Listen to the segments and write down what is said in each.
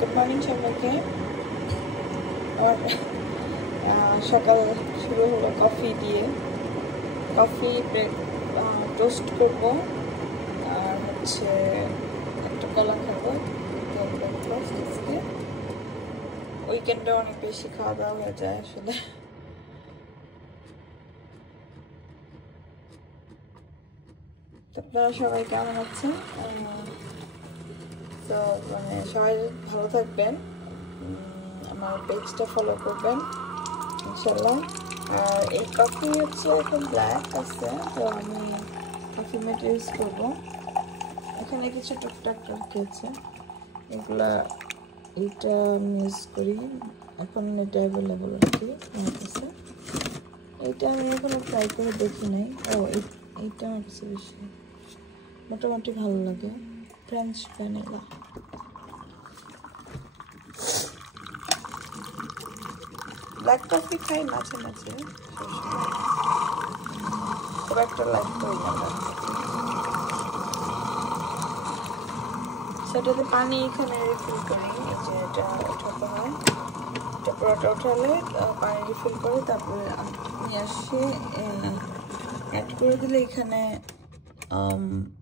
Good morning সবাইকে। আমার সকাল শুরু হলো কফি দিয়ে। কফি টোস্ট করবো আর হচ্ছে একটা কলা খাবো। উইকেন্ডে অনেক বেশি খাওয়া দাওয়া হয়ে যায় আসলে। আপনারা সবাই কেমন আছেন? তো মানে সবাই ভালো থাকবেন, আমার পেজটা ফলো করবেন ইনশাল্লাহ। আর এই কফি হচ্ছে এখন ব্ল্যাক আছে, তো আমি কফি মেট ইউজ করবো। এখানে কিছু টুকটাক রেখেছে, এগুলা এইটা আমি ইউজ করি এখন, এটা অ্যাভেলেবল আর কি আমার কাছে। এইটা আমি এখনো ট্রাই করে দেখি নাই। এইটা আমার কাছে বেশি মোটামুটি ভালো লাগে, ফ্রেঞ্চ ভ্যানিলা। ব্ল্যাক কফি খাই মাঝে মাঝে, খুব একটা লাইক করি না ব্ল্যাক কফি। সেটাতে পানি এখানে রিফিল করি, যে এটা ওঠাতে হয়, এটা পুরোটা ওঠালে পানি রিফিল করে তারপরে নিয়ে আসে অ্যাড করে দিলে এখানে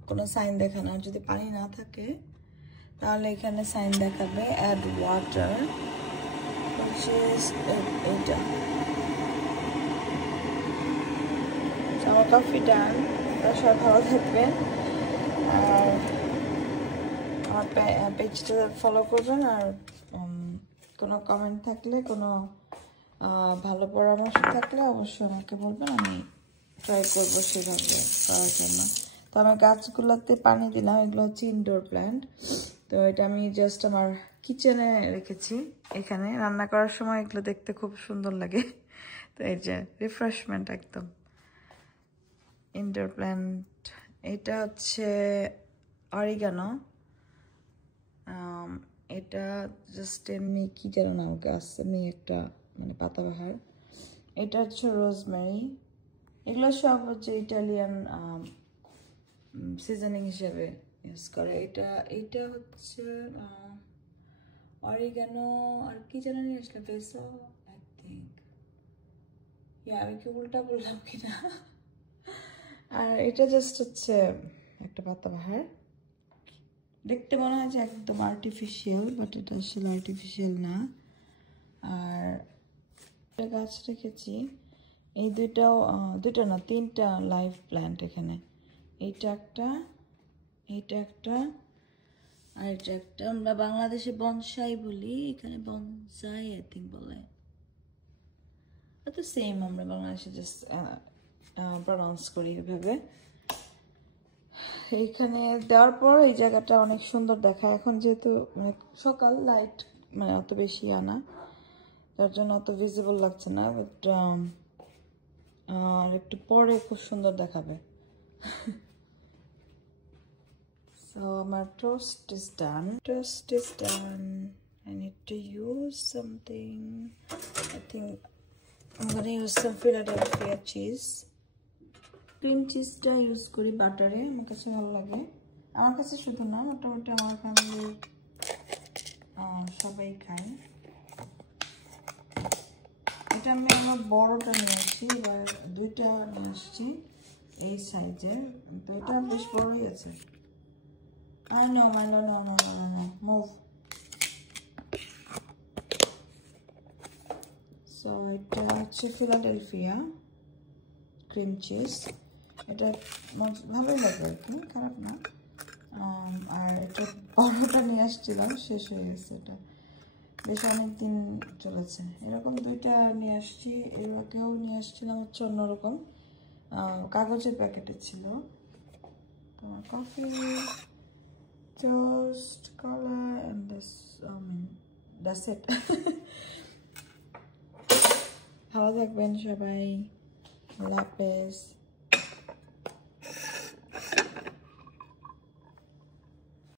কোনো সাইন দেখায় না। যদি পানি না থাকে তাহলে এখানে সাইন দেখাবে অ্যাড ওয়াটার, এইটা। আমার কফি ডান, সবাই ভালো থাকবেন আর আমার পেজটা ফলো করবেন। আর কোনো কমেন্ট থাকলে, কোনো ভালো পরামর্শ থাকলে অবশ্যই আমাকে বলবেন, আমি ট্রাই করবো সেভাবে করার জন্য। তো আমার গাছগুলোতে পানি দিলাম, এগুলো হচ্ছে ইনডোর প্ল্যান্ট। তো এটা আমি জাস্ট আমার কিচেনে রেখেছি, এখানে রান্না করার সময় এগুলো দেখতে খুব সুন্দর লাগে। তো এই যে রিফ্রেশমেন্ট একদম ইনডোর প্ল্যান্ট। এটা হচ্ছে অরিগানো, এটা জাস্ট এমনি কি যেন নাম গাছ, এমনি একটা মানে পাতাবাহার। এটা হচ্ছে রোজমেরি। এগুলো সব হচ্ছে ইটালিয়ান সিজনিং হিসেবে ইউজ করে। এইটা হচ্ছে অরিগানো, আর কি যেন নিয়ে আসলে বেসো আই থিঙ্ক, আমি কি উল্টা বললাম কিনা। আর এটা জাস্ট হচ্ছে একটা পাতাবাহার, দেখতে মনে হয় যে একদম আর্টিফিশিয়াল, বাট এটা আসলে আর্টিফিশিয়াল না। আর একটা গাছ রেখেছি, এই দুইটা না তিনটা লাইভ প্ল্যান্ট এখানে। এইটা একটা, এইটা একটা, আর এটা একটা। আমরা বাংলাদেশে বনসাই বলি, এখানে বনসাই আই থিঙ্ক বলে। তো সেম, আমরা বাংলাদেশে জাস্ট প্রনাউন্স করি এভাবে। এইখানে দেওয়ার পর এই জায়গাটা অনেক সুন্দর দেখায়। এখন যেহেতু মানে সকাল, লাইট মানে অত বেশি আনা, তার জন্য অত ভিজিবল লাগছে না, বাট আর একটু পরে খুব সুন্দর দেখাবে। So my toast is done. Toast is done. I need to use something. I think I'm gonna use some Philadelphia cheese. Cream চিজটা ইউজ করি বাটারে, আমার কাছে ভালো লাগে। আমার কাছে শুধু না, মোটামুটি আমার ফ্যামিলির সবাই খায়। এটা আমি আমার বড়টা নিয়ে আসছি, এবার দুইটা নিয়ে আসছি এই সাইজের, তো এটা বেশ বড়ই আছে। I know, no, move. So এটা হচ্ছে ফিলাডেলফিয়া ক্রিম চিজ, এটা ভালোই লাগে আর কি, খারাপ না। আর এটা বড়টা নিয়ে আসছিলাম, শেষ হয়ে গেছে, এটা বেশ অনেকদিন চলেছে। এরকম দুইটা নিয়ে আসছি, এর আগেও নিয়ে আসছিলাম হচ্ছে অন্যরকম কাগজের প্যাকেটে ছিল। তোমার coffee, toast, color, and this, that's it. ভালো থাকবেন সবাই, আল্লাহ হাফেজ।